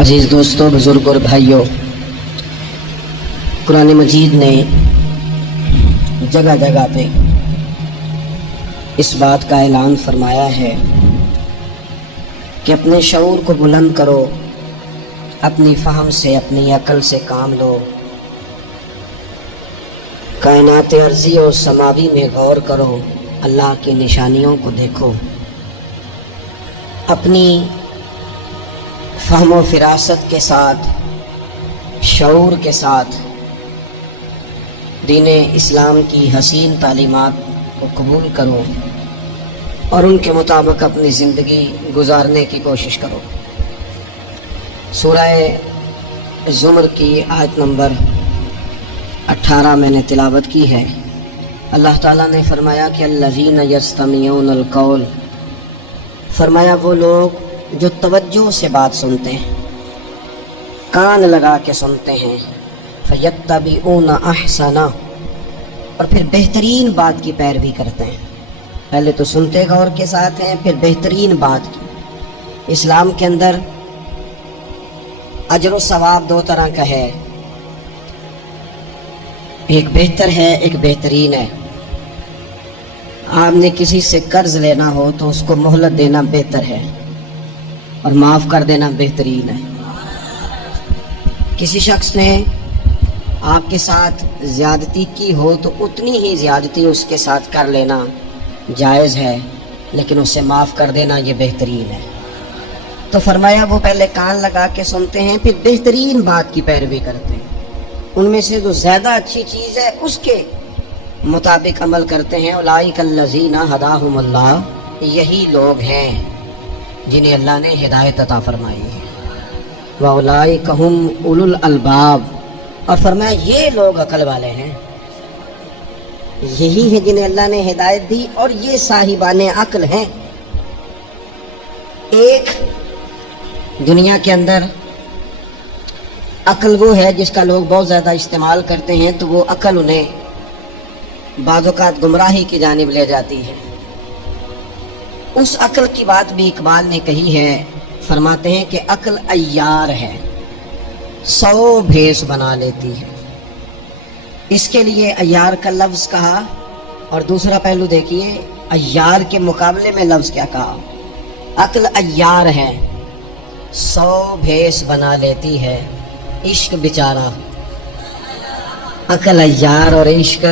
عزیز دوستوں، بزرگ اور بھائیوں، قرآن مجید نے جگہ جگہ پہ اس بات کا اعلان فرمایا ہے کہ اپنے شعور کو بلند کرو، اپنی فہم سے، اپنی عقل سے کام لو، کائنات ارضی اور سماوی میں غور کرو، اللہ کی نشانیوں کو دیکھو، اپنی فہم و فراست کے ساتھ، شعور کے ساتھ دین اسلام کی حسین تعلیمات کو قبول کرو اور ان کے مطابق اپنی زندگی گزارنے کی کوشش کرو۔ سورہ زمر کی آیت نمبر 18 میں نے تلاوت کی ہے۔ اللہ تعالیٰ نے فرمایا کہ الذین یستمعون القول، فرمایا وہ لوگ جو توجہ سے بات سنتے ہیں، کان لگا کے سنتے ہیں، فیتبعون احسنہ، اور پھر بہترین بات کی پیروی کرتے ہیں۔ پہلے تو سنتے غور کے ساتھ ہیں، پھر بہترین بات کی۔ اسلام کے اندر اجر و ثواب دو طرح کا ہے، ایک بہتر ہے، ایک بہترین ہے۔ آپ نے کسی سے قرض لینا ہو تو اس کو مہلت دینا بہتر ہے اور معاف کر دینا بہترین ہے۔ کسی شخص نے آپ کے ساتھ زیادتی کی ہو تو اتنی ہی زیادتی اس کے ساتھ کر لینا جائز ہے، لیکن اسے معاف کر دینا یہ بہترین ہے۔ تو فرمایا وہ پہلے کان لگا کے سنتے ہیں، پھر بہترین بات کی پیروی کرتے ہیں، ان میں سے جو زیادہ اچھی چیز ہے اس کے مطابق عمل کرتے ہیں۔ اولئک الذین ھداھم اللہ، یہی لوگ ہیں جنہیں اللہ نے ہدایت عطا فرمائی ہے۔ وَأُولَئِكَ هُمْ أُولُو الْأَلْبَابِ، اور فرمایا یہ لوگ عقل والے ہیں، یہی ہیں جنہیں اللہ نے ہدایت دی اور یہ صاحبان عقل ہیں۔ ایک دنیا کے اندر عقل وہ ہے جس کا لوگ بہت زیادہ استعمال کرتے ہیں، تو وہ عقل انہیں بعض اوقات گمراہی کی جانب لے جاتی ہے۔ اس عقل کی بات بھی اقبال نے کہی ہے، فرماتے ہیں کہ عقل عیار ہے، 100 بھیس بنا لیتی ہے۔ اس کے لیے عیار کا لفظ کہا، اور دوسرا پہلو دیکھیے عیار کے مقابلے میں لفظ کیا کہا۔ عقل عیار ہے، 100 بھیس بنا لیتی ہے، عشق بیچارہ۔ عقل عیار اور عشق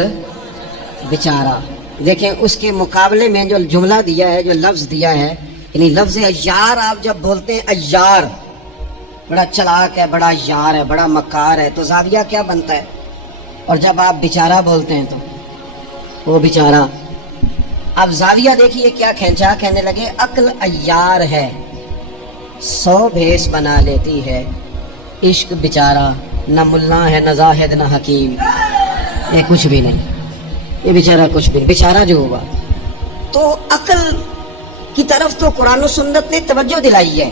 بیچارہ، دیکھیں اس کے مقابلے میں جو جملہ دیا ہے، جو لفظ دیا ہے، یعنی لفظ عیار آپ جب بولتے ہیں عیار بڑا چلاک ہے، بڑا یار ہے، بڑا مکار ہے، تو زاویہ کیا بنتا ہے؟ اور جب آپ بیچارہ بولتے ہیں تو وہ بیچارہ، اب زاویہ دیکھیے کیا کھینچا، کہنے لگے عقل عیار ہے، 100 بھیس بنا لیتی ہے، عشق بیچارہ، نہ ملا ہے، نہ زاہد، نہ حکیم، یہ کچھ بھی نہیں، یہ بیچارہ کچھ بھی نہیں، بیچارہ جو ہوا۔ تو عقل کی طرف تو قرآن و سنت نے توجہ دلائی ہے،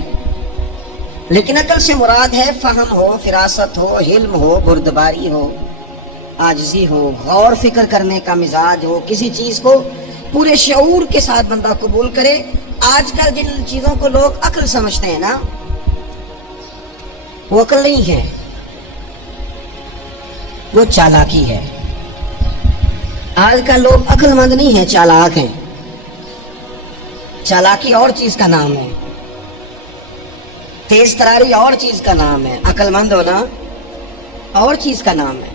لیکن عقل سے مراد ہے فہم ہو، فراست ہو، علم ہو، بردباری ہو، عاجزی ہو، غور فکر کرنے کا مزاج ہو، کسی چیز کو پورے شعور کے ساتھ بندہ قبول کرے۔ آج کل جن چیزوں کو لوگ عقل سمجھتے ہیں نا، وہ عقل نہیں ہے، وہ چالاکی ہے۔ آج کل لوگ عقل مند نہیں ہیں، چالاک ہیں۔ چالاکی اور چیز کا نام ہے، تیز تراری اور چیز کا نام ہے، عقل مند ہونا اور چیز کا نام ہے۔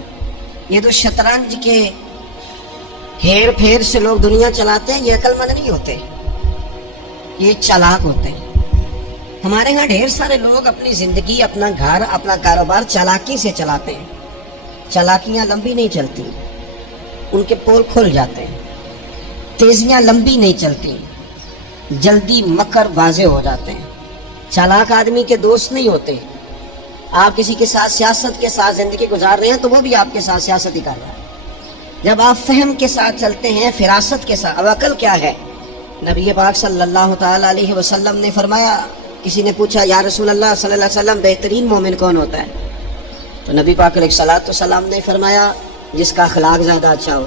یہ تو شطرنج کے ہیر پھیر سے لوگ دنیا چلاتے ہیں، یہ عقل مند نہیں ہوتے، یہ چالاک ہوتے ہیں۔ ہمارے ہاں ڈھیر سارے لوگ اپنی زندگی، اپنا گھر، اپنا کاروبار چالاکی سے چلاتے ہیں۔ چالاکیاں لمبی نہیں چلتی، ان کے پول کھل جاتے ہیں۔ تیزیاں لمبی نہیں چلتی، جلدی مکر واضح ہو جاتے ہیں۔ چالاک آدمی کے دوست نہیں ہوتے۔ آپ کسی کے ساتھ سیاست کے ساتھ زندگی گزار رہے ہیں تو وہ بھی آپ کے ساتھ سیاست ہی کر رہا ہے۔ جب آپ فہم کے ساتھ چلتے ہیں، فراست کے ساتھ، اب عقل کیا ہے؟ نبی پاک صلی اللہ تعالیٰ علیہ وسلم نے فرمایا، کسی نے پوچھا یا رسول اللہ صلی اللہ علیہ وسلم بہترین مومن کون ہوتا ہے؟ تو نبی پاک علیہ السلام نے فرمایا جس کا اخلاق زیادہ اچھا ہو۔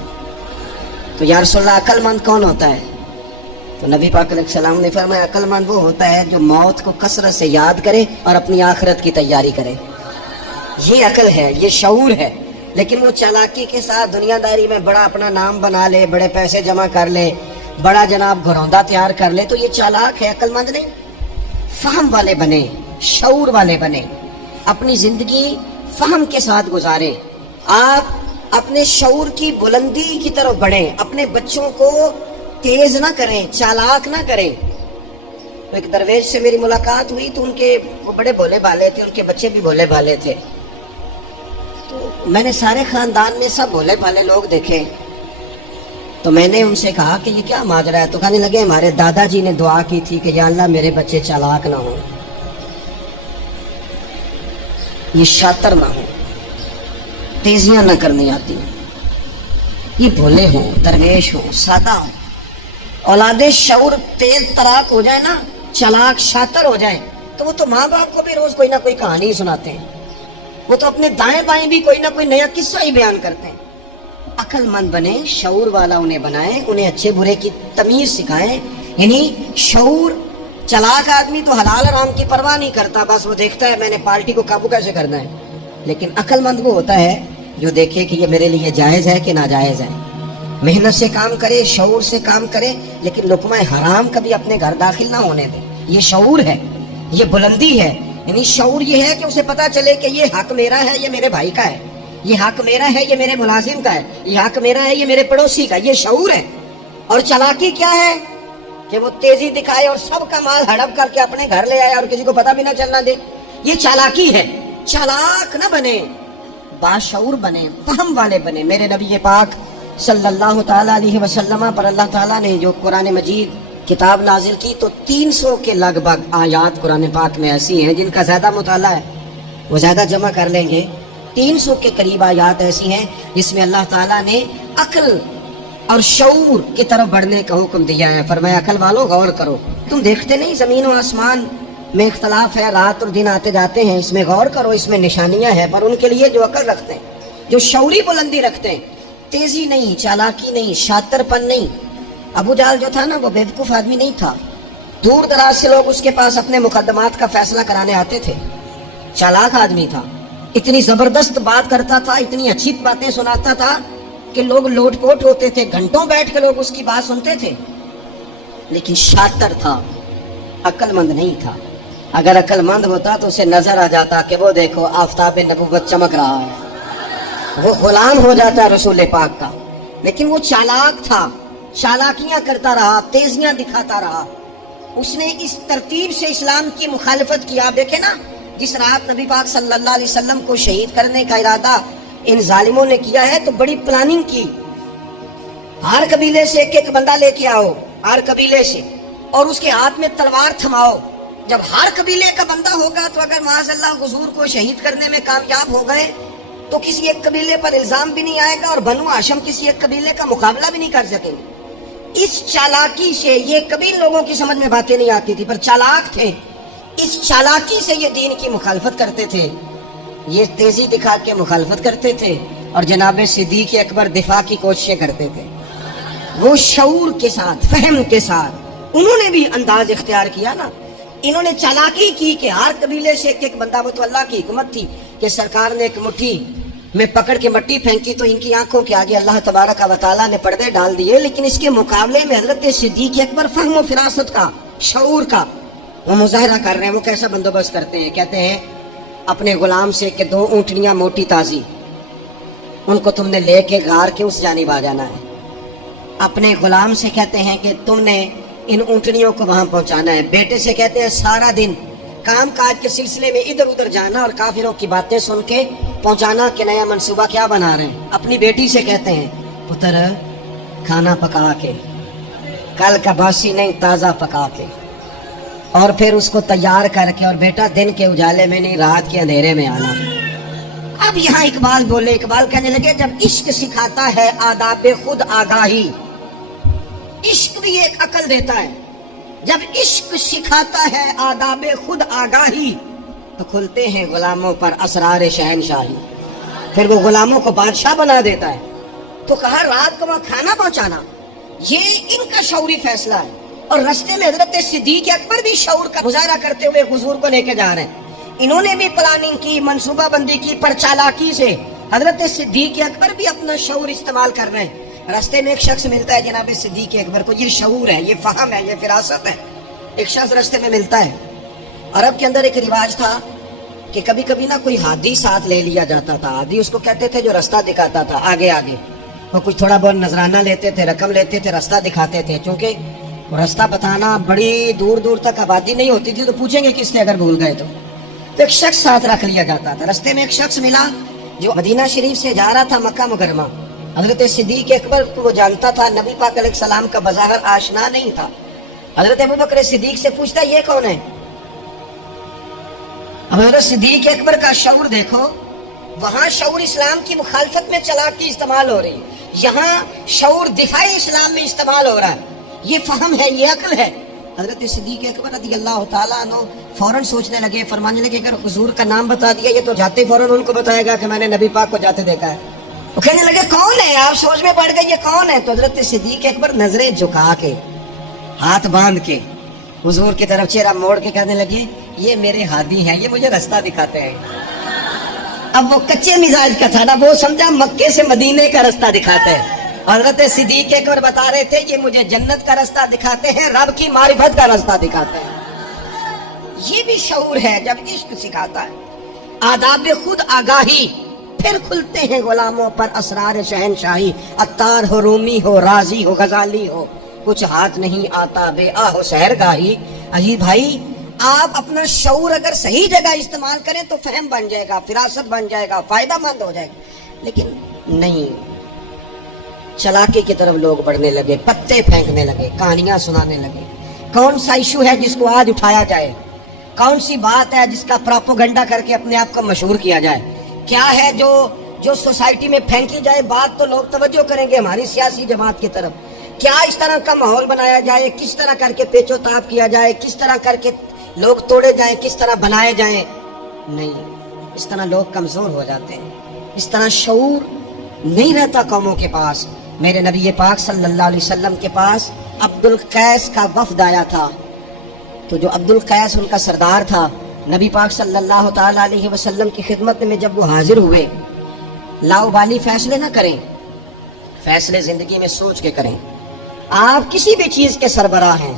تو یا رسول اللہ عقل مند کون ہوتا ہے؟ تو نبی پاک علیہ السلام نے فرمایا عقل مند وہ ہوتا ہے جو موت کو کثرت سے یاد کرے اور اپنی آخرت کی تیاری کرے. یہ عقل ہے, یہ شعور ہے. لیکن وہ چالاکی کے ساتھ دنیا داری میں بڑا اپنا نام بنا لے, بڑے پیسے جمع کر لے, بڑا جناب گھروندہ تیار کر لے, تو یہ چالاک ہے, عقل مند نہیں. فہم والے بنے, شعور والے بنے, اپنی زندگی فہم کے ساتھ گزارے. آپ اپنے شعور کی بلندی کی طرف بڑھیں, اپنے بچوں کو تیز نہ کریں, چالاک نہ کریں. تو ایک درویش سے میری ملاقات ہوئی تو وہ بڑے بھولے بھالے تھے, ان کے بچے بھی بھولے بھالے تھے. تو میں نے سارے خاندان میں سب بھولے بھالے لوگ دیکھے. تو میں نے ان سے کہا کہ یہ کیا ماجرا ہے؟ تو کہنے لگے ہمارے دادا جی نے دعا کی تھی کہ یا اللہ میرے بچے چالاک نہ ہوں, یہ شاطر نہ ہوں, تیزیاں نہ کرنی آتی ہیں, یہ بھولے ہوں, درویش ہوں, سادہ ہوں. اولاد شعور تیز تراک ہو جائے نا, چالاک شاطر ہو جائے, تو وہ تو ماں باپ کو بھی روز کوئی نہ کوئی کہانی سناتے ہیں. وہ تو اپنے دائیں بائیں بھی کوئی نہ کوئی نیا قصہ ہی بیان کرتے ہیں. عقل مند بنے, شعور والا انہیں بنائیں, انہیں اچھے برے کی تمیز سکھائیں. یعنی شعور, چالاک آدمی تو حلال حرام کی پرواہ نہیں کرتا, بس وہ دیکھتا ہے میں نے پارٹی کو قابو کیسے کرنا ہے. لیکن عقل مند وہ ہوتا ہے جو دیکھے کہ یہ میرے لیے جائز ہے کہ ناجائز ہے, محنت سے کام کرے, شعور سے کام کرے, لیکن لقمہ حرام کبھی اپنے گھر داخل نہ ہونے دے. یہ شعور ہے, یہ بلندی ہے. یعنی شعور یہ ہے کہ اسے پتا چلے کہ یہ حق میرا ہے, یہ میرے بھائی کا ہے, یہ حق میرا ہے, یہ میرے ملازم کا ہے, یہ حق میرا ہے, یہ میرے پڑوسی کا. یہ شعور ہے. اور چالاکی کیا ہے کہ وہ تیزی دکھائے اور سب کا مال ہڑپ کر کے اپنے گھر لے آئے اور کسی کو پتا بھی نہ چلنا دے. یہ چالاکی ہے. چالاک نہ بنے, باشعور بنے, فہم والے بنے. میرے نبی پاک صلی اللہ تعالیٰ علیہ وسلم پر اللہ تعالیٰ نے جو قرآن مجید کتاب نازل کی, تو 300 کے لگ بھگ آیات قرآن پاک میں ایسی ہیں جن کا زیادہ مطالعہ ہے وہ زیادہ جمع کر لیں گے. 300 کے قریب آیات ایسی ہیں جس میں اللہ تعالیٰ نے عقل اور شعور کی طرف بڑھنے کا حکم دیا ہے. فرمایا عقل والو غور کرو, تم دیکھتے نہیں زمین و آسمان میں اختلاف ہے, رات اور دن آتے جاتے ہیں, اس میں غور کرو, اس میں نشانیاں ہیں. پر ان کے لیے جو عقل رکھتے ہیں, جو شعوری بلندی رکھتے ہیں, تیزی نہیں, چالاکی نہیں, شاطر پن نہیں. ابو جہل جو تھا نا وہ بیوقوف آدمی نہیں تھا. دور دراز سے لوگ اس کے پاس اپنے مقدمات کا فیصلہ کرانے آتے تھے. چالاک آدمی تھا, اتنی زبردست بات کرتا تھا, اتنی اچھی باتیں سناتا تھا کہ لوگ لوٹ پوٹ ہوتے تھے, گھنٹوں بیٹھ کے لوگ اس کی بات سنتے تھے. لیکن شاطر تھا, عقل مند نہیں تھا. اگر عقل مند ہوتا تو اسے نظر آ جاتا کہ وہ دیکھو آفتاب نبوت چمک رہا ہے, وہ غلام ہو جاتا رسول پاک کا. لیکن وہ چالاک تھا, چالاکیاں کرتا رہا, تیزیاں دکھاتا رہا. اس نے اس ترتیب سے اسلام کی مخالفت کی. آپ دیکھیں نا, جس رات نبی پاک صلی اللہ علیہ وسلم کو شہید کرنے کا ارادہ ان ظالموں نے کیا ہے تو بڑی پلاننگ کی. ہر قبیلے سے ایک ایک بندہ لے کے آؤ, ہر قبیلے سے, اور اس کے ہاتھ میں تلوار تھماؤ. جب ہر قبیلے کا بندہ ہوگا تو اگر معاذ اللہ حضور کو شہید کرنے میں کامیاب ہو گئے تو کسی ایک قبیلے پر الزام بھی نہیں آئے گا, اور بنو ہاشم کسی ایک قبیلے کا مقابلہ بھی نہیں کر سکیں گے. اس چالاکی سے, یہ کبھی لوگوں کی سمجھ میں باتیں نہیں آتی تھی پر چالاک تھے, اس چالاکی سے یہ دین کی مخالفت کرتے تھے, یہ تیزی دکھا کے مخالفت کرتے تھے. اور جناب صدیق اکبر دفاع کی کوششیں کرتے تھے. وہ شعور کے ساتھ, فہم کے ساتھ انہوں نے بھی انداز اختیار کیا نا. انہوں نے چالاکی کی کہ ہر قبیلے سے ایک ایک بندہ. وہ تو اللہ کی حکمت تھی کہ سرکار نے ایک مٹھی میں پکڑ کے مٹی پھینکی تو ان کی آنکھوں کے آگے اللہ تبارک و تعالیٰ نے پردے ڈال دیے. لیکن اس کے مقابلے میں حضرت صدیق اکبر فہم و فراست کا, شعور کا وہ مظاہرہ کر رہے ہیں. وہ کیسا بندوبست کرتے ہیں؟ کہتے ہیں اپنے غلام سے کہ 2 اونٹنیاں موٹی تازی, ان کو تم نے لے کے غار کے اس جانب آ جانا ہے. اپنے غلام سے کہتے ہیں کہ تم نے ان اونٹنیوں کو وہاں پہنچانا ہے. بیٹے سے کہتے ہیں سارا دن کام کاج کے سلسلے میں ادھر ادھر جانا اور کافروں کی باتیں سن کے پہنچانا کہ نیا منصوبہ کیا بنا رہے ہیں. اپنی بیٹی سے کہتے ہیں پتر کھانا پکا کے, کل کا باسی نہیں تازہ پکا کے, اور پھر اس کو تیار کر کے, اور بیٹا دن کے اجالے میں نہیں رات کے اندھیرے میں آنا. اب یہاں اقبال بولے, اقبال کہنے لگے جب عشق سکھاتا ہے آداب خود آگاہی, عشق بھی ایک عقل دیتا ہے. جب عشق سکھاتا ہے آداب خود آگاہی تو کھلتے ہیں غلاموں پر اسرار شہنشاہی. پھر وہ غلاموں کو بادشاہ بنا دیتا ہے. تو کہا رات کو وہاں کھانا پہنچانا, یہ ان کا شعوری فیصلہ ہے. اور رستے میں حضرت صدیق اکبر بھی شعور کا مظاہرہ کرتے ہوئے حضور کو لے کے جا رہے ہیں. انہوں نے بھی پلاننگ کی, منصوبہ بندی کی, پر چالاکی سے حضرت صدیق اکبر بھی اپنا شعور استعمال کر رہے ہیں. رستے میں ایک شخص ملتا ہے جناب صدیق اکبر کو. یہ شعور ہے, یہ فہم ہے, یہ فراست ہے. ایک شخص رستے میں ملتا ہے. عرب کے اندر ایک رواج تھا کہ کبھی کبھی نا کوئی ہادی ساتھ لے لیا جاتا تھا. ہادی اس کو کہتے تھے جو رستہ دکھاتا تھا آگے آگے. وہ کچھ تھوڑا بہت نذرانہ لیتے تھے, رقم لیتے تھے, رستہ دکھاتے تھے. چونکہ رستہ بتانا بڑی دور دور تک آبادی نہیں ہوتی تھی, تو پوچھیں گے کس نے اگر بھول گئے تو ایک شخص ساتھ رکھ لیا جاتا تھا. رستے میں ایک شخص ملا جو مدینہ شریف سے جا رہا تھا مکہ مکرمہ. حضرت صدیق اکبر کو وہ جانتا تھا, نبی پاک علیہ السلام کا بظاہر آشنا نہیں تھا. حضرت ابوبکر صدیق سے پوچھتا یہ کون ہے؟ حضرت صدیق اکبر کا شعور دیکھو, وہاں شعور اسلام کی مخالفت میں چلاکی استعمال ہو رہی, یہاں شعور دفاع اسلام میں استعمال ہو رہا ہے. یہ فہم ہے, یہ عقل ہے. حضرت صدیق اکبر رضی اللہ تعالیٰ عنہ فوراً سوچنے لگے, فرمانے لگے اگر حضور کا نام بتا دیا یہ تو جاتے فوراً ان کو بتائے گا کہ میں نے نبی پاک کو جاتے دیکھا ہے. وہ کہنے لگے کون ہے؟ آپ سوچ میں پڑ گئے یہ کون ہے؟ تو حضرت صدیق اکبر نظریں جھکا کے, ہاتھ باندھ کے حضور کی طرف چہرہ موڑ کے کہنے لگے یہ میرے ہادی ہیں, یہ مجھے رستہ دکھاتے ہیں. اب وہ کچے مزاج کا تھا نا, وہ سمجھا مکے سے مدینے کا رستہ دکھاتے ہیں. حضرت صدیق اکبر بتا رہے تھے یہ مجھے جنت کا رستہ دکھاتے ہیں, رب کی معرفت کا رستہ دکھاتے ہیں. یہ بھی شعور ہے جب عشق سکھاتا ہے. آداب خود آگاہی, پھر کھلتے ہیں غلاموں پر اسرار شہنشاہی. عطار ہو, رومی ہو, رازی ہو, غزالی ہو, کچھ ہاتھ نہیں آتا بے آہ سحرگاہی. عجیب بھائی, آپ اپنا شعور اگر صحیح جگہ استعمال کریں تو فہم بن جائے گا, فراست بن جائے گا, فائدہ مند ہو جائے گا. لیکن نہیں, چلاکی کی طرف لوگ بڑھنے لگے, پتے پھینکنے لگے, کہانیاں سنانے لگے. کون سا ایشو ہے جس کو آج اٹھایا جائے؟ کون سی بات ہے جس کا پراپوگنڈا کر کے اپنے آپ کو مشہور کیا جائے؟ کیا ہے جو سوسائٹی میں پھینکی جائے بات تو لوگ توجہ کریں گے ہماری سیاسی جماعت کی طرف؟ کیا اس طرح کا ماحول بنایا جائے, کس طرح کر کے پیچ و تاب کیا جائے, کس طرح کر کے لوگ توڑے جائیں, کس طرح بنائے جائیں؟ نہیں, اس طرح لوگ کمزور ہو جاتے ہیں, اس طرح شعور نہیں رہتا قوموں کے پاس. میرے نبی پاک صلی اللہ علیہ وسلم کے پاس عبد القیس کا وفد آیا تھا. تو جو عبد القیس ان کا سردار تھا, نبی پاک صلی اللہ تعالیٰ علیہ وسلم کی خدمت میں جب وہ حاضر ہوئے, لاؤبالی فیصلے نہ کریں, فیصلے زندگی میں سوچ کے کریں. آپ کسی بھی چیز کے سربراہ ہیں,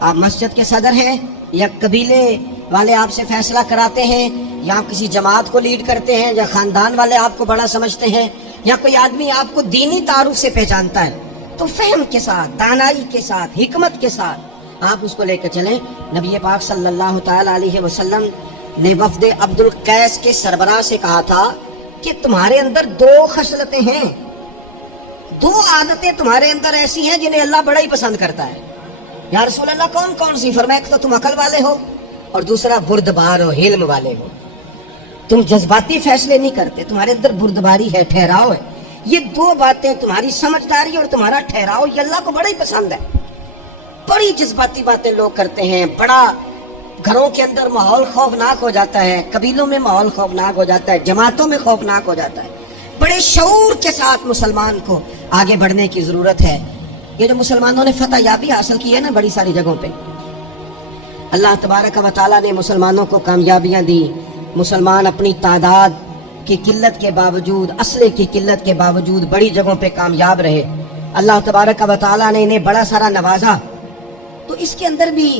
آپ مسجد کے صدر ہیں یا قبیلے والے آپ سے فیصلہ کراتے ہیں, یا آپ کسی جماعت کو لیڈ کرتے ہیں, یا خاندان والے آپ کو بڑا سمجھتے ہیں, یا کوئی آدمی آپ کو دینی تعارف سے پہچانتا ہے, تو فہم کے ساتھ, دانائی کے ساتھ, حکمت کے ساتھ آپ اس کو لے کے چلیں. نبی پاک صلی اللہ تعالیٰ علیہ وسلم نے وفد عبد القیس کے سربراہ سے کہا تھا کہ تمہارے اندر 2 خصلتیں ہیں, 2 عادتیں تمہارے اندر ایسی ہیں جنہیں اللہ بڑا ہی پسند کرتا ہے. یا رسول اللہ کون کون سی؟ فرمایا ایک تو تم عقل والے ہو, اور دوسرا بردبار ہو, حلم والے ہو. تم جذباتی فیصلے نہیں کرتے, تمہارے اندر بردباری ہے, ٹھہراؤ ہے. یہ 2 باتیں, تمہاری سمجھداری اور تمہارا ٹھہراؤ, یہ اللہ کو بڑا ہی پسند ہے. بڑی جذباتی باتیں لوگ کرتے ہیں, بڑا گھروں کے اندر ماحول خوفناک ہو جاتا ہے, قبیلوں میں ماحول خوفناک ہو جاتا ہے, جماعتوں میں خوفناک ہو جاتا ہے. بڑے شعور کے ساتھ مسلمان کو آگے بڑھنے کی ضرورت ہے. یہ جو مسلمانوں نے فتح یابی حاصل کی ہے نا بڑی ساری جگہوں پہ, اللہ تبارک و تعالیٰ نے مسلمانوں کو کامیابیاں دی. مسلمان اپنی تعداد کی قلت کے باوجود, اسلحے کی قلت کے باوجود بڑی جگہوں پہ کامیاب رہے. اللہ تبارک و تعالیٰ نے انہیں بڑا سارا نوازا. تو اس کے اندر بھی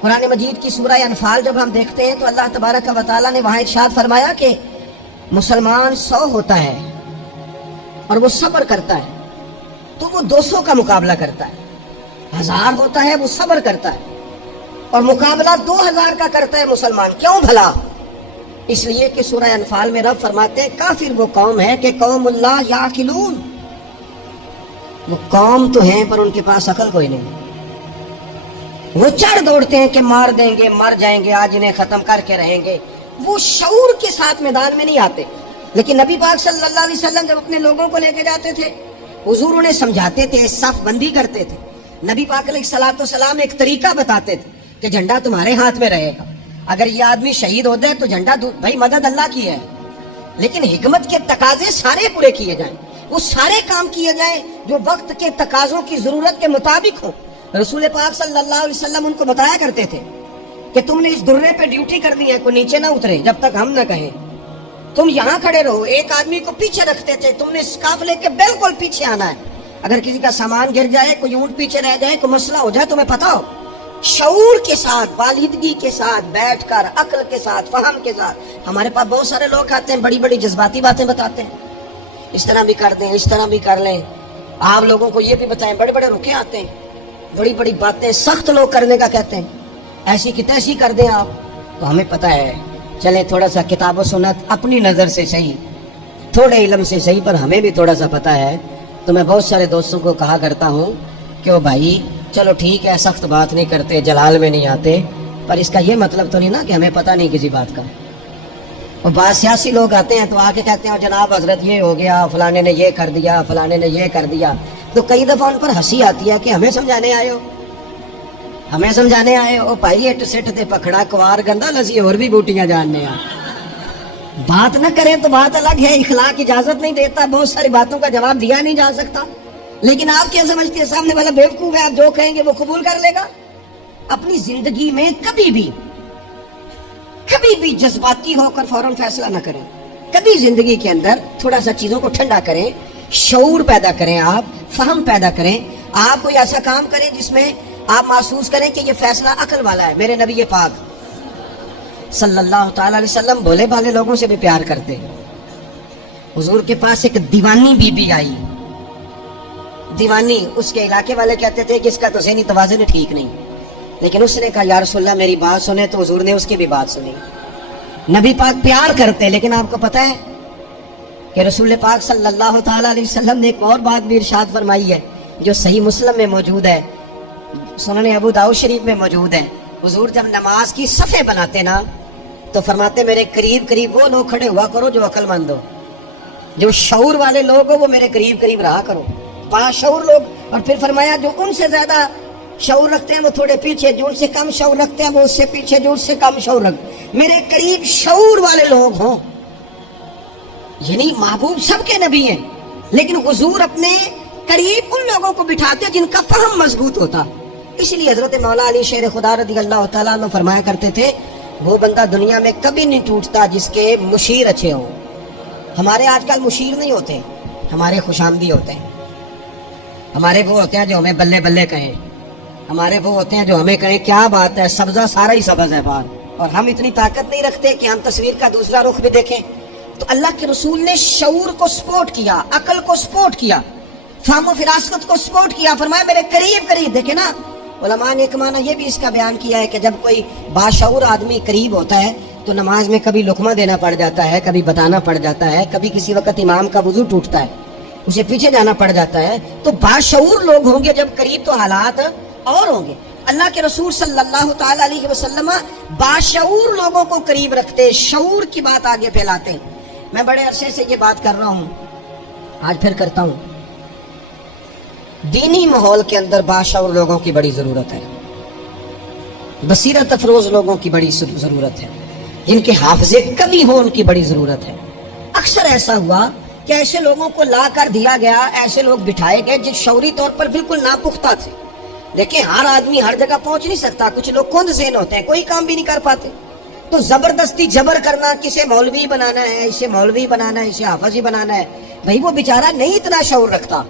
قرآن مجید کی سورہ انفال جب ہم دیکھتے ہیں تو اللہ تبارک و تعالیٰ نے وہاں ارشاد فرمایا کہ مسلمان 100 ہوتا ہے اور وہ صبر کرتا ہے تو وہ 200 کا مقابلہ کرتا ہے. 1000 ہوتا ہے وہ صبر کرتا ہے اور مقابلہ 2000 کا کرتا ہے مسلمان. کیوں بھلا؟ اس لیے کہ سورہ انفال میں رب فرماتے ہیں کافر وہ قوم ہے کہ قوم اللہ یعقلون, وہ قوم تو ہیں پر ان کے پاس عقل کوئی نہیں. وہ چڑھ دوڑتے ہیں کہ مار دیں گے, مر جائیں گے, آج انہیں ختم کر کے رہیں گے. وہ شعور کے ساتھ میدان میں نہیں آتے. لیکن نبی پاک صلی اللہ علیہ وسلم جب اپنے لوگوں کو لے کے جاتے تھے, حضور انہیں سمجھاتے تھے, صف بندی کرتے تھے. نبی پاک علیہ الصلوۃ والسلام ایک طریقہ بتاتے تھے کہ جھنڈا تمہارے ہاتھ میں رہے گا, اگر یہ آدمی شہید ہو جائے تو جھنڈا بھائی مدد اللہ کی ہے, لیکن حکمت کے تقاضے سارے پورے کیے جائیں, وہ سارے کام کیے جائیں جو وقت کے تقاضوں کی ضرورت کے مطابق ہوں. رسول پاک صلی اللہ علیہ وسلم ان کو بتایا کرتے تھے کہ تم نے اس درے پہ ڈیوٹی کرنی ہے، کوئی نیچے نہ اترے جب تک ہم نہ کہیں، تم یہاں کھڑے رہو۔ ایک آدمی کو پیچھے رکھتے تھے، تم نے اس قافلے کے بالکل پیچھے آنا ہے، اگر کسی کا سامان گر جائے، کوئی اونٹ پیچھے رہ جائے، کوئی مسئلہ ہو جائے، تمہیں پتا ہو، شعور کے ساتھ، بالیدگی کے ساتھ بیٹھ کر، عقل کے ساتھ، فہم کے ساتھ۔ ہمارے پاس بہت سارے لوگ آتے ہیں، بڑی بڑی جذباتی باتیں بتاتے ہیں، اس طرح بھی کر دیں، اس طرح بھی کر لیں، آپ لوگوں کو یہ بھی بتائیں، بڑے بڑے رکے آتے ہیں، بڑی بڑی باتیں سخت لوگ کرنے کا کہتے ہیں، ایسی کی تیسی کر دیں آپ۔ تو ہمیں پتہ ہے، چلیں تھوڑا سا کتاب و سنت اپنی نظر سے صحیح، تھوڑے علم سے صحیح، پر ہمیں بھی تھوڑا سا پتہ ہے۔ تو میں بہت سارے دوستوں کو کہا کرتا ہوں کہ وہ بھائی چلو ٹھیک ہے، سخت بات نہیں کرتے، جلال میں نہیں آتے، پر اس کا یہ مطلب تو نہیں نا کہ ہمیں پتہ نہیں کسی بات کا۔ اور بعض سیاسی لوگ آتے ہیں تو آ کے کہتے ہیں جناب حضرت یہ ہو گیا، فلانے نے یہ کر دیا، فلانے نے یہ کر دیا، تو کئی دفعہ ان پر ہنسی آتی ہے کہ ہمیں سمجھانے آئے ہو، ہمیں سمجھانے آئے ہو بھائی، اٹ سٹ تے پکڑا کوار گندا لسی اور بھی بوٹیاں جاننے آ۔ بات نہ کریں تو بات الگ ہے، اخلاق اجازت نہیں دیتا، بہت ساری باتوں کا جواب دیا نہیں جا سکتا، لیکن آپ کیا سمجھتے ہیں سامنے والا بیوقوف ہے، آپ جو کہیں گے وہ قبول کر لے گا؟ اپنی زندگی میں کبھی بھی جذباتی ہو کر فوراً فیصلہ نہ کریں، کبھی زندگی کے اندر تھوڑا سا چیزوں کو ٹھنڈا کریں، شعور پیدا کریں، آپ فہم پیدا کریں، آپ کوئی ایسا کام کریں جس میں آپ محسوس کریں کہ یہ فیصلہ عقل والا ہے۔ میرے نبی پاک صلی اللہ تعالی علیہ وسلم بھولے بھالے لوگوں سے بھی پیار کرتے ہیں۔ حضور کے پاس ایک دیوانی بی بی آئی، دیوانی، اس کے علاقے والے کہتے تھے کہ اس کا تو ذہنی توازن ٹھیک نہیں، لیکن اس نے کہا یا رسول اللہ میری بات سنیں، تو حضور نے اس کی بھی بات سنی۔ نبی پاک پیار کرتے، لیکن آپ کو پتہ ہے کہ رسول پاک صلی اللہ تعالی علیہ وسلم نے ایک اور بات بھی ارشاد فرمائی ہے جو صحیح مسلم میں موجود ہے، سنن ابو داؤد شریف میں موجود ہے۔ حضور جب نماز کی صفیں بناتے نا تو فرماتے میرے قریب قریب وہ لوگ کھڑے ہوا کرو جو عقل مند ہو، جو شعور والے لوگ ہو وہ میرے قریب قریب رہا کرو، باشعور لوگ۔ اور پھر فرمایا جو ان سے زیادہ شعور رکھتے ہیں وہ تھوڑے پیچھے، جو ان سے کم شعور رکھتے ہیں وہ اس سے پیچھے، جو ان سے کم شعور رکھتے، میرے قریب شعور والے لوگ ہوں۔ یعنی محبوب سب کے نبی ہیں، لیکن حضور اپنے قریب ان لوگوں کو بٹھاتے جن کا فہم مضبوط ہوتا۔ اس لیے حضرت مولا علی شیر خدا رضی اللہ تعالیٰ عنہ فرمایا کرتے تھے وہ بندہ دنیا میں کبھی نہیں ٹوٹتا جس کے مشیر اچھے ہوں۔ ہمارے آج کل مشیر نہیں ہوتے، ہمارے خوش آمدی ہوتے ہیں، ہمارے وہ ہوتے ہیں جو ہمیں بلے بلے کہیں، ہمارے وہ ہوتے ہیں جو ہمیں کہیں کیا بات ہے، سبزہ سارا ہی سبز ہے باہر، اور ہم اتنی طاقت نہیں رکھتے کہ ہم تصویر کا دوسرا رخ بھی دیکھیں۔ تو اللہ کے رسول نے شعور کو سپورٹ کیا، عقل کو سپورٹ کیا، فہم و فراست کو سپورٹ کیا، فرمایا میرے قریب قریب۔ دیکھیں نا علماء نے ایک معنی یہ بھی اس کا بیان کیا ہے کہ جب کوئی باشعور آدمی قریب ہوتا ہے تو نماز میں کبھی لقمہ دینا پڑ جاتا ہے، کبھی بتانا پڑ جاتا ہے، کبھی کسی وقت امام کا وضو ٹوٹتا ہے اسے پیچھے جانا پڑ جاتا ہے۔ تو باشعور لوگ ہوں گے جب قریب تو حالات اور ہوں گے۔ اللہ کے رسول صلی اللہ تعالی علیہ وسلم باشعور لوگوں کو قریب رکھتے، شعور کی بات آگے پھیلاتے۔ میں بڑے عرصے سے یہ بات کر رہا ہوں، آج پھر کرتا ہوں، دینی ماحول کے اندر باشعور لوگوں کی بڑی ضرورت ہے، بصیرت افروز لوگوں کی بڑی ضرورت ہے، جن کے حافظے کبھی ہوں ان کی بڑی ضرورت ہے۔ اکثر ایسا ہوا کہ ایسے لوگوں کو لا کر دیا گیا، ایسے لوگ بٹھائے گئے جو شعوری طور پر بالکل ناپختہ تھے۔ دیکھیں ہر آدمی ہر جگہ پہنچ نہیں سکتا، کچھ لوگ کند ذہن ہوتے ہیں، کوئی کام بھی نہیں کر پاتے، تو زبردستی جبر کرنا، کسے مولوی بنانا ہے، اسے مولوی بنانا ہے، اسے حافظی بنانا ہے، بھائی وہ بیچارہ نہیں اتنا شعور رکھتا۔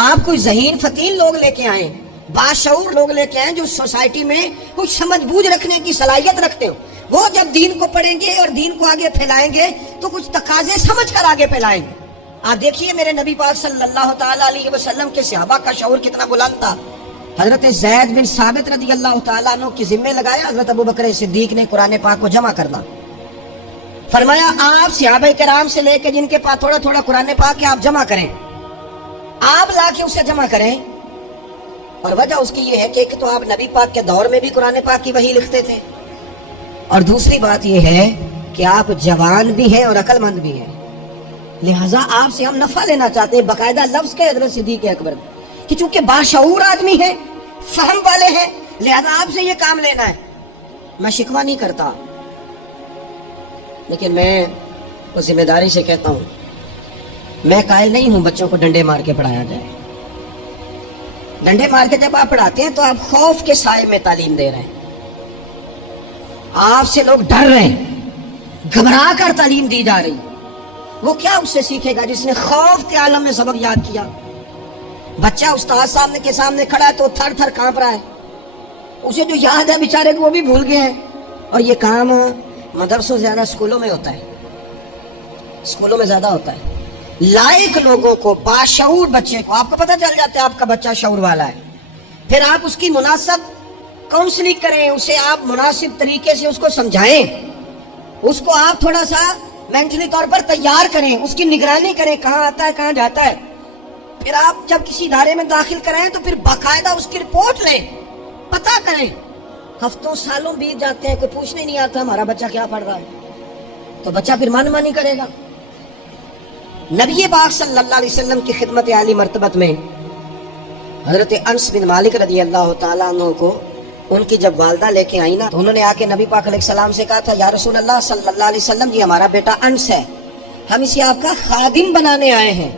آپ کوئی ذہین فتیل لوگ لے کے آئیں، باشعور لوگ لے کے آئیں جو سوسائٹی میں کچھ سمجھ بوجھ رکھنے کی صلاحیت رکھتے ہو، وہ جب دین کو پڑھیں گے اور دین کو آگے پھیلائیں گے تو کچھ تقاضے سمجھ کر آگے پھیلائیں گے۔ آپ دیکھیے میرے نبی پاک صلی اللہ تعالی علیہ وسلم کے صحابہ کا شعور کتنا بلند تھا۔ حضرت زید بن ثابت رضی اللہ تعالیٰ عنہ کی ذمہ لگایا حضرت ابو بکر صدیق نے قرآن پاک کو جمع کرنا، فرمایا آپ صحابہ کرام سے لے کے جن کے پاس تھوڑا تھوڑا قرآن پاک ہے آپ جمع کریں، آپ لا کے اسے جمع کریں۔ اور وجہ اس کی یہ ہے کہ ایک تو آپ نبی پاک کے دور میں بھی قرآن پاک کی وحی لکھتے تھے، اور دوسری بات یہ ہے کہ آپ جوان بھی ہیں اور عقل مند بھی ہیں، لہٰذا آپ سے ہم نفع لینا چاہتے ہیں۔ باقاعدہ لفظ کے حضرت صدیق اکبر کہ چونکہ باشعور آدمی ہیں، فہم والے ہیں، لہذا آپ سے یہ کام لینا ہے۔ میں شکوہ نہیں کرتا، لیکن میں اس ذمہ داری سے کہتا ہوں، میں قائل نہیں ہوں بچوں کو ڈنڈے مار کے پڑھایا جائے، ڈنڈے مار کے جب آپ پڑھاتے ہیں تو آپ خوف کے سائے میں تعلیم دے رہے ہیں. آپ سے لوگ ڈر رہے ہیں, گھبرا کر تعلیم دی جا رہی. وہ کیا اس سے سیکھے گا جس نے خوف کے عالم میں سبق یاد کیا؟ بچہ استاد سامنے کے سامنے کھڑا ہے تو تھر تھر کانپ رہا ہے, اسے جو یاد ہے بیچارے کو وہ بھی بھول گیا ہے. اور یہ کام مدرسوں سے زیادہ اسکولوں میں ہوتا ہے, اسکولوں میں زیادہ ہوتا ہے. لائق لوگوں کو, باشعور بچے کو آپ کو پتہ چل جاتا ہے آپ کا بچہ شعور والا ہے, پھر آپ اس کی مناسب کاؤنسلنگ کریں, اسے آپ مناسب طریقے سے اس کو سمجھائیں, اس کو آپ تھوڑا سا مینٹلی طور پر تیار کریں, اس کی نگرانی کریں کہاں آتا ہے کہاں جاتا ہے. پھر آپ جب کسی ادارے میں داخل کریں تو پھر باقاعدہ اس کی رپورٹ لیں, پتہ کریں. ہفتوں سالوں بیت جاتے ہیں, کوئی پوچھنے نہیں آتا ہمارا بچہ کیا پڑھ رہا ہے, تو بچہ پھر من مانی کرے گا. نبی پاک صلی اللہ علیہ وسلم کی خدمت عالی مرتبت میں حضرت انس بن مالک رضی اللہ تعالیٰ عنہ کو ان کی جب والدہ لے کے آئی نا, تو انہوں نے آ کے نبی پاک علیہ السلام سے کہا تھا, یا رسول اللہ صلی اللہ علیہ وسلم جی ہمارا بیٹا انس ہے, ہم اسے آپ کا خادم بنانے آئے ہیں.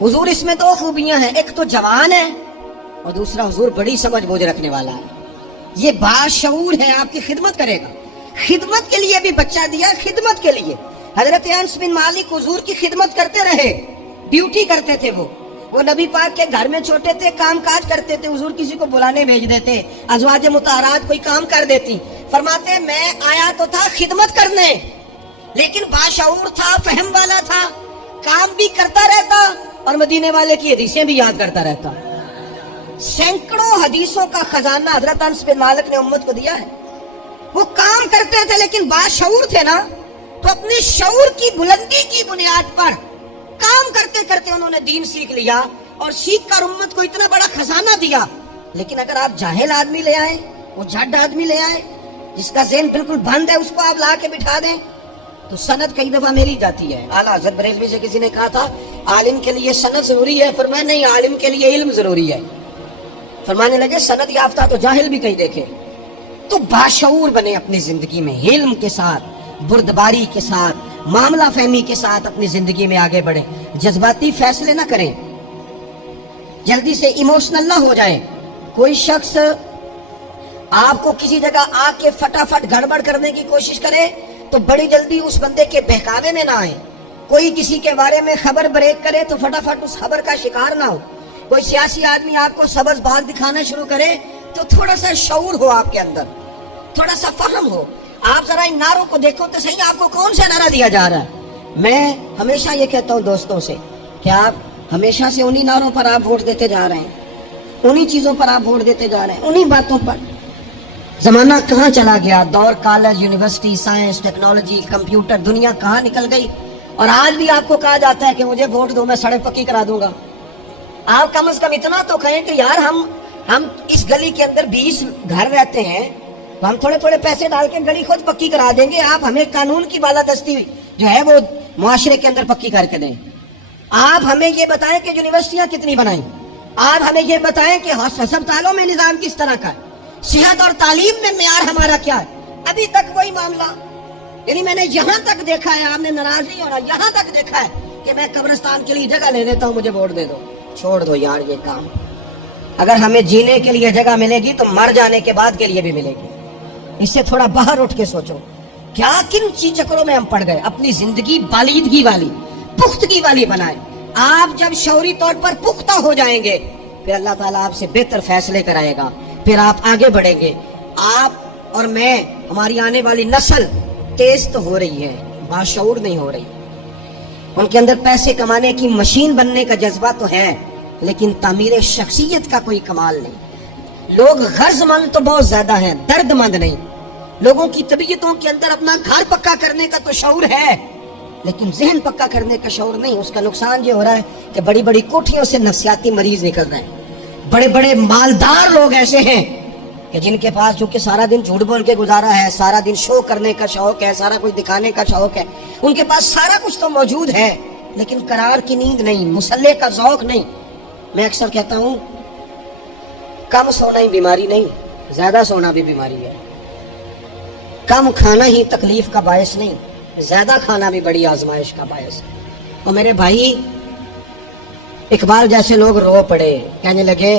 حضور اس میں دو خوبیاں ہیں, ایک تو جوان ہے اور دوسرا حضور بڑی سمجھ بوجھ رکھنے والا ہے, یہ باشعور ہے, آپ کی خدمت کرے گا. خدمت کے لیے بھی بچہ دیا, خدمت کے لیے. حضرت انس بن مالک حضور کی خدمت کرتے رہے, ڈیوٹی کرتے تھے. وہ نبی پاک کے گھر میں چھوٹے تھے, کام کاج کرتے تھے, حضور کسی کو بلانے بھیج دیتے, ازواج مطہرات کوئی کام کر دیتی. فرماتے میں آیا تو تھا خدمت کرنے, لیکن باشعور تھا, فہم والا تھا, کام بھی کرتا رہتا اور مدینے والے کی حدیثیں بھی یاد کرتا رہتا. سینکڑوں حدیثوں کا خزانہ حضرت انس بن مالک نے امت کو دیا ہے. وہ کام کرتے تھے لیکن باشعور تھے نا, تو اپنے شعور کی بلندی کی بنیاد پر کام کرتے کرتے انہوں نے دین سیکھ لیا اور سیکھ کر امت کو اتنا بڑا خزانہ دیا. لیکن اگر آپ جاہل آدمی لے آئیں, وہ جھڈ آدمی لے آئیں جس کا ذہن بالکل بند ہے, اس کو آپ لا کے بٹھا دیں تو سند کئی دفعہ میری جاتی ہے. اعلیٰ حضرت بریلوی سے کسی نے کہا تھا عالم کے لیے سند ضروری ہے, فرمایا نہیں, عالم کے لیے علم ضروری ہے. فرمانے لگے سند یافتہ تو جاہل بھی کہیں دیکھے. تو باشعور بنے اپنی زندگی میں, علم کے ساتھ, بردباری کے ساتھ, معاملہ فہمی کے ساتھ اپنی زندگی میں آگے بڑھیں. جذباتی فیصلے نہ کریں, جلدی سے ایموشنل نہ ہو جائیں. کوئی شخص آپ کو کسی جگہ آ کے فٹافٹ گڑبڑ کرنے کی کوشش کرے تو بڑی جلدی اس بندے کے بہکاوے میں نہ آئے. کوئی کسی کے بارے میں خبر بریک کرے تو فٹافٹ اس خبر کا شکار نہ ہو. کوئی سیاسی آدمی آپ کو سبز باغ دکھانا شروع کرے تو تھوڑا سا شعور ہو آپ کے اندر, تھوڑا سا فہم ہو. آپ ذرا ان نعروں کو دیکھو تو صحیح, آپ کو کون سا نعرہ دیا جا رہا ہے. میں ہمیشہ یہ کہتا ہوں دوستوں سے کہ آپ ہمیشہ سے انہی نعروں پر آپ ووٹ دیتے جا رہے ہیں, انہی چیزوں پر آپ ووٹ دیتے جا رہے ہیں, انہی باتوں پر. زمانہ کہاں چلا گیا, دور college, university, science, technology, computer, دنیا کہاں نکل گئی. اور آج بھی آپ کو کہا جاتا ہے کہ مجھے ووٹ دو, میں سڑک پکی کرا دوں گا. آپ کم از کم اتنا تو کہیں کہ یار ہم اس گلی کے اندر 20 گھر رہتے ہیں, تو ہم تھوڑے تھوڑے پیسے ڈال کے گلی خود پکی کرا دیں گے. آپ ہمیں قانون کی بالادستی جو ہے وہ معاشرے کے اندر پکی کر کے دیں. آپ ہمیں یہ بتائیں کہ یونیورسٹیاں کتنی بنائیں, آپ ہمیں یہ بتائیں کہ ہسپتالوں میں نظام کس طرح کا ہے, صحت اور تعلیم میں معیار ہمارا کیا ہے. ابھی تک وہی معاملہ, یعنی میں نے یہاں تک دیکھا ہے, آپ نے ناراض نہیں ہونا, یہاں تک دیکھا ہے کہ میں قبرستان کے لیے جگہ لے لیتا ہوں, مجھے ووٹ دے دو. چھوڑ دو یار یہ کام. اگر ہمیں جینے کے لیے جگہ ملے گی تو مر جانے کے بعد کے لیے بھی ملے گی. اس سے تھوڑا باہر اٹھ کے سوچو کیا کن چکروں میں ہم پڑ گئے. اپنی زندگی بالیدگی والی, پختگی والی بنائیں. آپ جب شعوری طور پر پختہ ہو جائیں گے پھر اللہ تعالیٰ آپ سے بہتر فیصلے کرائے گا, پھر آپ آگے بڑھیں گے. آپ اور میں, ہماری آنے والی نسل تیز تو ہو رہی ہے, باشعور نہیں ہو رہی. ان کے اندر پیسے کمانے کی مشین بننے کا جذبہ تو ہے, لیکن تعمیر شخصیت کا کوئی کمال نہیں. لوگ غرض مند تو بہت زیادہ ہیں, درد مند نہیں. لوگوں کی طبیعتوں کے اندر اپنا گھر پکا کرنے کا تو شعور ہے, لیکن ذہن پکا کرنے کا شعور نہیں. اس کا نقصان یہ ہو رہا ہے کہ بڑی بڑی کوٹھیوں سے نفسیاتی مریض نکل رہے ہیں. بڑے بڑے مالدار لوگ ایسے ہیں کہ جن کے پاس چونکہ سارا دن جھوٹ بول کے گزارا ہے, سارا دن شو کرنے کا شوق ہے, سارا کچھ دکھانے کا شوق ہے, ان کے پاس سارا کچھ تو موجود ہے, لیکن قرار کی نیند نہیں, مسلح کا ذوق نہیں. میں اکثر کہتا ہوں کم سونا ہی بیماری نہیں, زیادہ سونا بھی بیماری ہے. کم کھانا ہی تکلیف کا باعث نہیں, زیادہ کھانا بھی بڑی آزمائش کا باعث. اور میرے بھائی اقبال جیسے لوگ رو پڑے, کہنے لگے